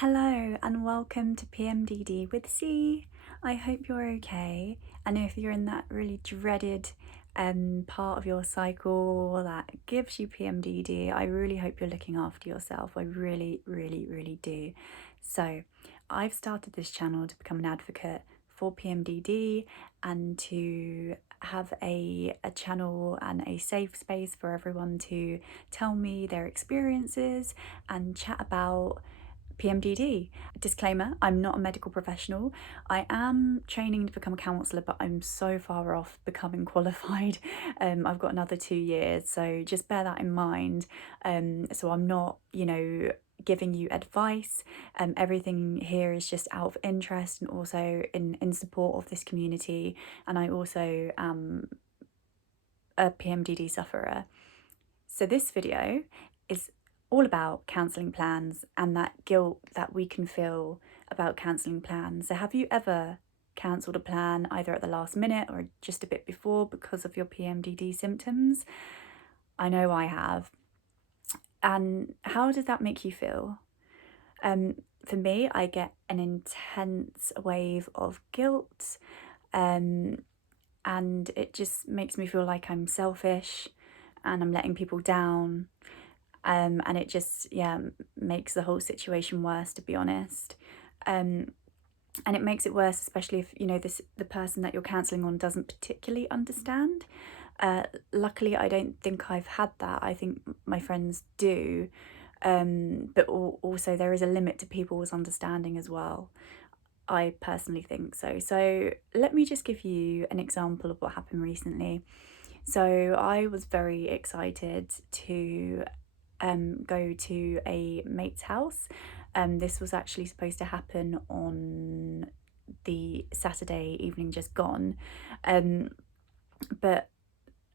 Hello and welcome to PMDD with C. I hope you're okay. And if you're in that really dreaded part of your cycle that gives you PMDD, I really hope you're looking after yourself. I really do. So I've started this channel to become an advocate for PMDD and to have a channel and a safe space for everyone to tell me their experiences and chat about PMDD. Disclaimer, I'm not a medical professional. I am training to become a counsellor, but I'm so far off becoming qualified. I've got another 2 years, so just bear that in mind. So I'm not, giving you advice. Everything here is just out of interest and also in support of this community. And I also am a PMDD sufferer. So this video is all about counselling plans and that guilt that we can feel about counselling plans. So have you ever cancelled a plan either at the last minute or just a bit before because of your PMDD symptoms? I know I have. And how does that make you feel? For me, I get an intense wave of guilt, and it just makes me feel like I'm selfish and I'm letting people down. And it just, makes the whole situation worse, to be honest. And it makes it worse, especially if, the person that you're cancelling on doesn't particularly understand. Luckily, I don't think I've had that. I think my friends do. But also there is a limit to people's understanding as well. I personally think so. So let me just give you an example of what happened recently. So I was very excited to go to a mate's house. This was actually supposed to happen on the Saturday evening just gone, but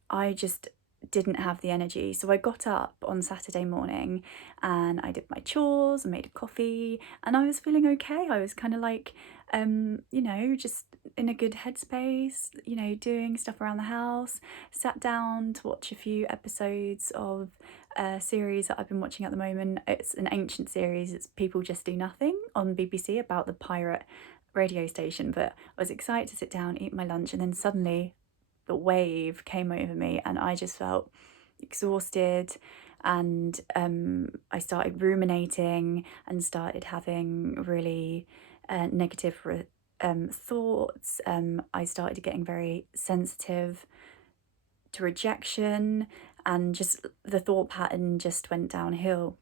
I just didn't have the energy. So I got up on Saturday morning and I did my chores, I made a coffee, and I was feeling okay. I was kind of like, just in a good headspace, doing stuff around the house, sat down to watch a few episodes of a series that I've been watching at the moment. It's an ancient series, it's People Just Do Nothing on BBC about the pirate radio station. But I was excited to sit down, eat my lunch, and then suddenly the wave came over me and I just felt exhausted, and I started ruminating and started having really negative thoughts. I started getting very sensitive to rejection, and just the thought pattern just went downhill.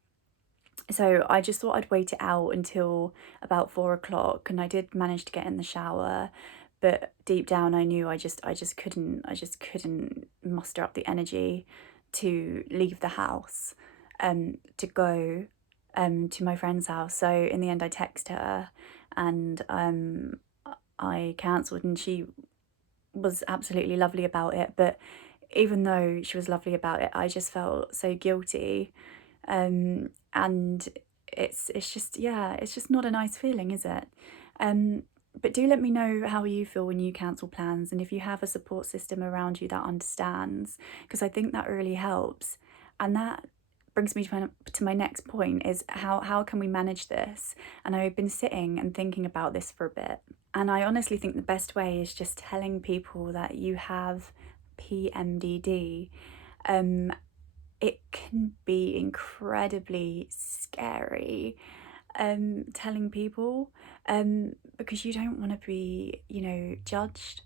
So I just thought I'd wait it out until about 4 o'clock, and I did manage to get in the shower, but deep down I knew I just couldn't muster up the energy to leave the house, to go to my friend's house. So in the end I texted her and I cancelled, and she was absolutely lovely about it. But even though she was lovely about it, I just felt so guilty. And it's just not a nice feeling, is it? But do let me know how you feel when you cancel plans, and if you have a support system around you that understands, because I think that really helps. And that brings me to my next point, is how can we manage this? And I've been sitting and thinking about this for a bit, and I honestly think the best way is just telling people that you have PMDD. It can be incredibly scary, telling people, because you don't want to be, judged.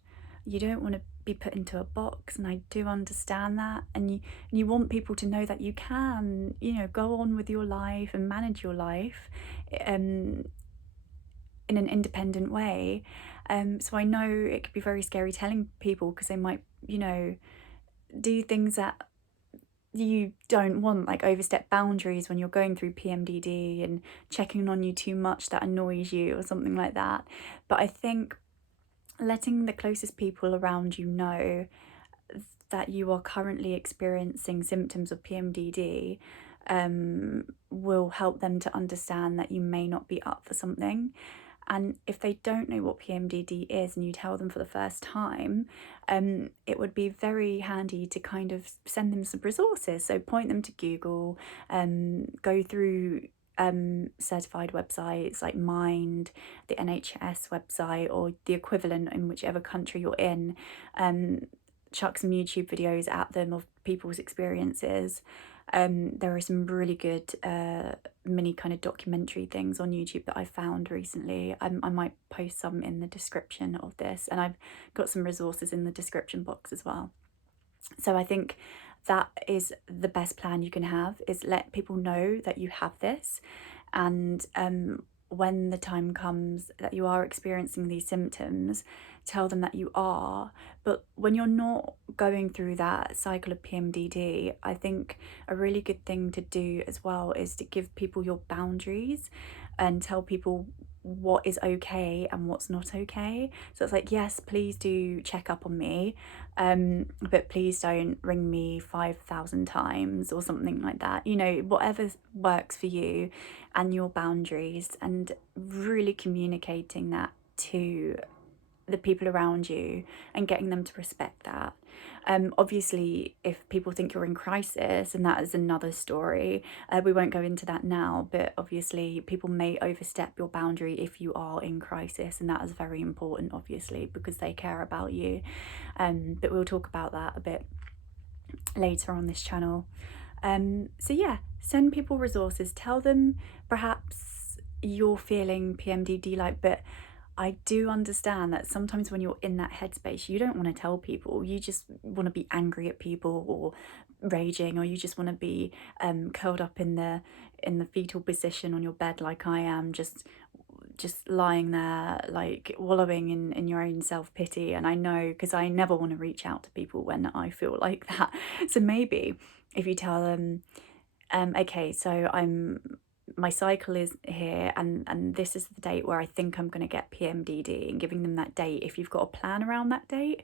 You don't want to be put into a box, and I do understand that. And you want people to know that you can, go on with your life and manage your life, in an independent way. So I know it could be very scary telling people, because they might, do things that you don't want, like overstep boundaries when you're going through PMDD and checking on you too much that annoys you or something like that. But I think letting the closest people around you know that you are currently experiencing symptoms of PMDD will help them to understand that you may not be up for something. And if they don't know what PMDD is and you tell them for the first time, it would be very handy to kind of send them some resources. So point them to Google, go through certified websites like Mind, the NHS website, or the equivalent in whichever country you're in. Chuck some YouTube videos at them of people's experiences. There are some really good mini kind of documentary things on YouTube that I found recently. I might post some in the description of this, and I've got some resources in the description box as well. So I think that is the best plan you can have, is let people know that you have this, and when the time comes that you are experiencing these symptoms, tell them that you are. But when you're not going through that cycle of PMDD, I think a really good thing to do as well is to give people your boundaries and tell people what is okay and what's not okay. So it's like, yes, please do check up on me, but please don't ring me 5,000 times or something like that. You know, whatever works for you and your boundaries, and really communicating that to the people around you and getting them to respect that. Obviously, if people think you're in crisis, and that is another story, we won't go into that now, but obviously people may overstep your boundary if you are in crisis, and that is very important, obviously, because they care about you. But we'll talk about that a bit later on this channel. So yeah, send people resources, tell them perhaps you're feeling PMDD like, but I do understand that sometimes when you're in that headspace, you don't want to tell people. You just want to be angry at people, or raging, or you just want to be curled up in the fetal position on your bed like I am, just lying there, like wallowing in your own self-pity. And I know, because I never want to reach out to people when I feel like that. So maybe if you tell them, okay, so my cycle is here, and this is the date where I think I'm going to get PMDD, and giving them that date if you've got a plan around that date,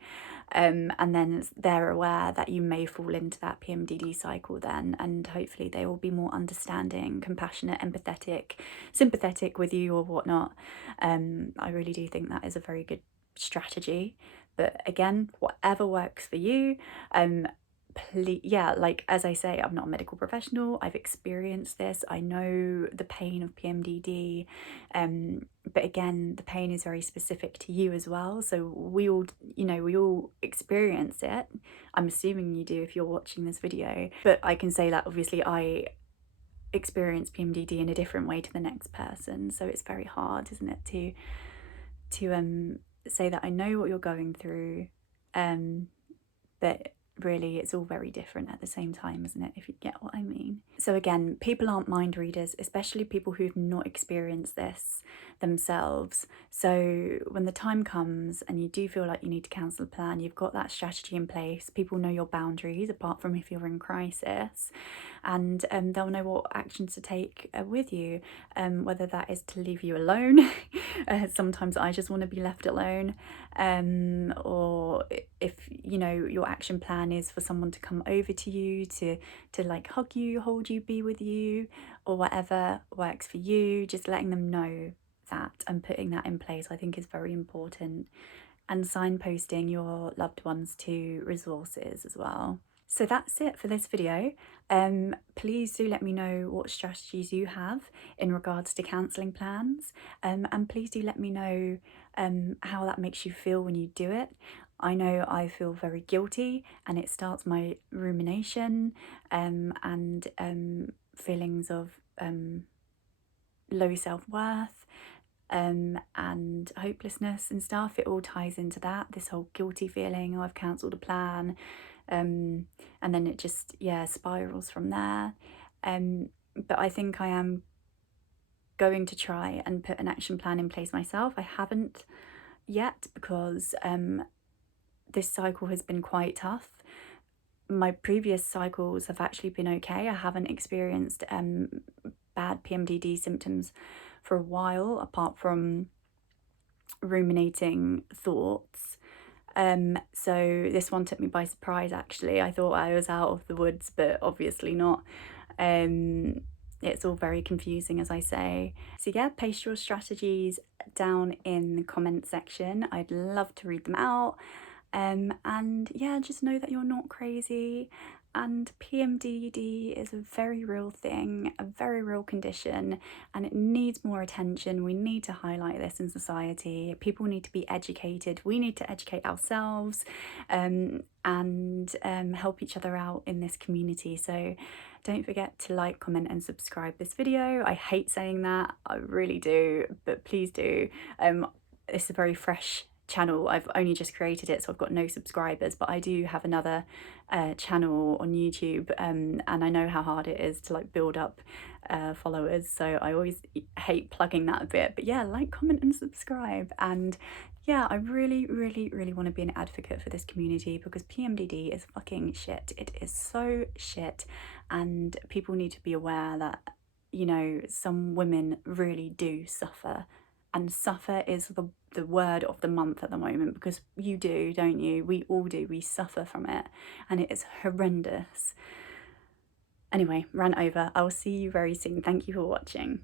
and then they're aware that you may fall into that PMDD cycle then, and hopefully they will be more understanding, compassionate, empathetic, sympathetic with you or whatnot. I really do think that is a very good strategy. But again, whatever works for you. Please, yeah, like as I say, I'm not a medical professional. I've experienced this. I know the pain of PMDD, but again, the pain is very specific to you as well. So we all, we all experience it. I'm assuming you do if you're watching this video. But I can say that obviously I experience PMDD in a different way to the next person. So it's very hard, isn't it, to say that I know what you're going through, but really it's all very different at the same time, isn't it, if you get what I mean? So again, people aren't mind readers, especially people who've not experienced this themselves. So when the time comes and you do feel like you need to cancel a plan, you've got that strategy in place. People know your boundaries, apart from if you're in crisis, and they'll know what actions to take with you, whether that is to leave you alone. Sometimes I just want to be left alone, or if your action plan is for someone to come over to you to like hug you, hold you, be with you, or whatever works for you, just letting them know that and putting that in place, I think, is very important. And signposting your loved ones to resources as well. So that's it for this video. Please do let me know what strategies you have in regards to cancelling plans, and please do let me know how that makes you feel when you do it. I know I feel very guilty, and it starts my rumination and feelings of low self-worth and hopelessness and stuff. It all ties into that, this whole guilty feeling, oh, I've cancelled a plan, and then it just spirals from there. But I think I am going to try and put an action plan in place myself. I haven't yet, because this cycle has been quite tough. My previous cycles have actually been okay. I haven't experienced bad PMDD symptoms for a while, apart from ruminating thoughts. So this one took me by surprise, actually. I thought I was out of the woods, but obviously not. It's all very confusing, as I say. So yeah, paste your strategies down in the comment section. I'd love to read them out. And yeah, just know that you're not crazy, and PMDD is a very real thing, a very real condition, and it needs more attention. We need to highlight this in society. People need to be educated. We need to educate ourselves, and help each other out in this community. So don't forget to like, comment and subscribe this video. I hate saying that, I really do, but please do. It's a very fresh channel. I've only just created it, so I've got no subscribers, but I do have another channel on YouTube, and I know how hard it is to like build up followers, so I always hate plugging that a bit. But yeah, like, comment and subscribe. And yeah, I really want to be an advocate for this community, because PMDD is fucking shit. It is so shit, and people need to be aware that, you know, some women really do suffer, and suffer is the word of the month at the moment, because you do, don't you? We all do. We suffer from it, and it is horrendous. Anyway, rant over. I will see you very soon. Thank you for watching.